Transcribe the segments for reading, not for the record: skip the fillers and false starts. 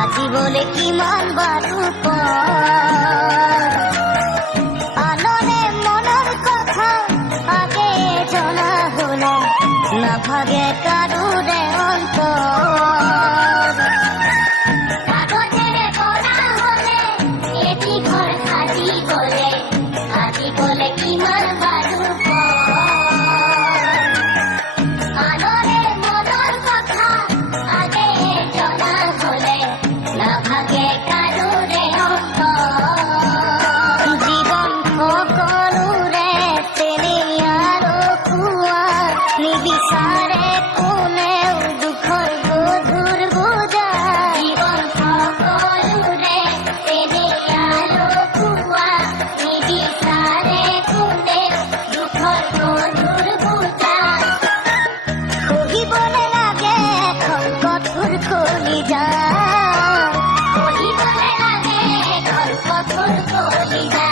আজি বলে কিমান বারু আনরে মনের কথা আগে জানা হলে না ভাগে কারুরে অন্তর কাগজের পড়া হলে এটি ঘর খালি বলে কিমান বারু আনরে মনের কথা আগে জানা হলে না ভাগে কারুরে অন্তর জীবন সকলুরে তেনে আরো খুয়া নিবিচারে কোনেও দুখর বধুর বোঝা জীবন সকলুরে তেনে আরো খুয়া নিবিচারে কোনেও দুখর বধুর বোঝা কহিবলে লাগে এখন কঠোর কলিজা কহিবলে লাগে এখন কঠোর কলিজা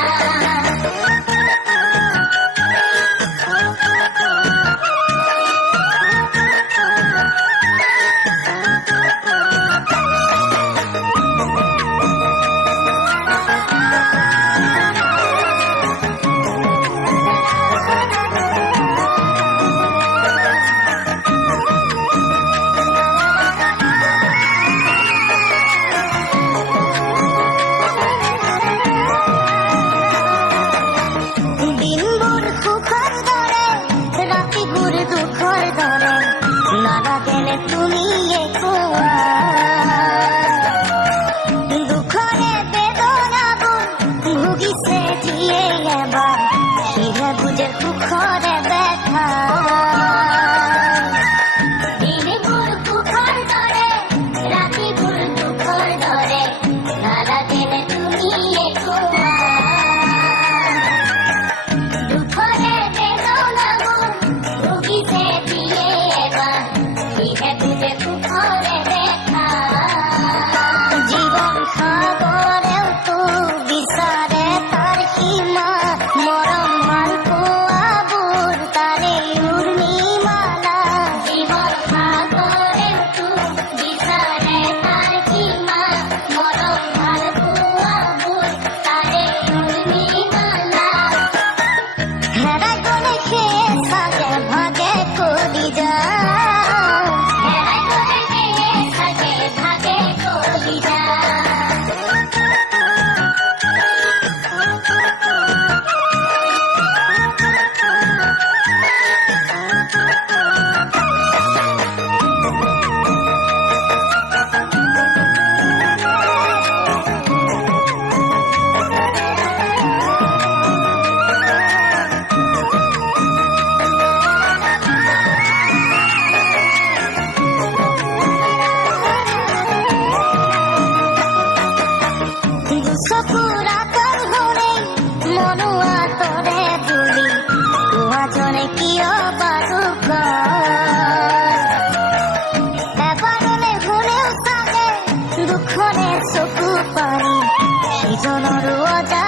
দিনভর সুখর ধরে রাতিভর দুঃখর ধরে নারা গেলে তুমি দুঃখরে বেদনা ভুগিছে দিয়ে এবার শিরা বুঝে সুখরে ব্যথা দিনভর সুখর ধরে রাতিভর দুঃখর ধরে নারা গেলে তুমি দুঃখরে বেদনা ভুগিছে দিয়ে এবার শিরা বুঝে সুখরে ব্যথা জীবন সাগরেও তো বিচারে তার সীমা মরম মানকো আবুর তারে উর্মিমালা জীবন সাগরেও তো বিচারে তার সীমা মরম মানকো আবুর তারে উর্মিমালা হেরাই গলে সে সাজে ভাগে কলিজা হেরাই গলে সে সাজে ভাগে কলিজা দুঃখপুরা তোর ঘরে মনুয়া তোরে বুলি তুয়া জনে কিয় বারু এবারলে ঘুরেও সাগে দুঃখরে চকু পানি সিজনর অজা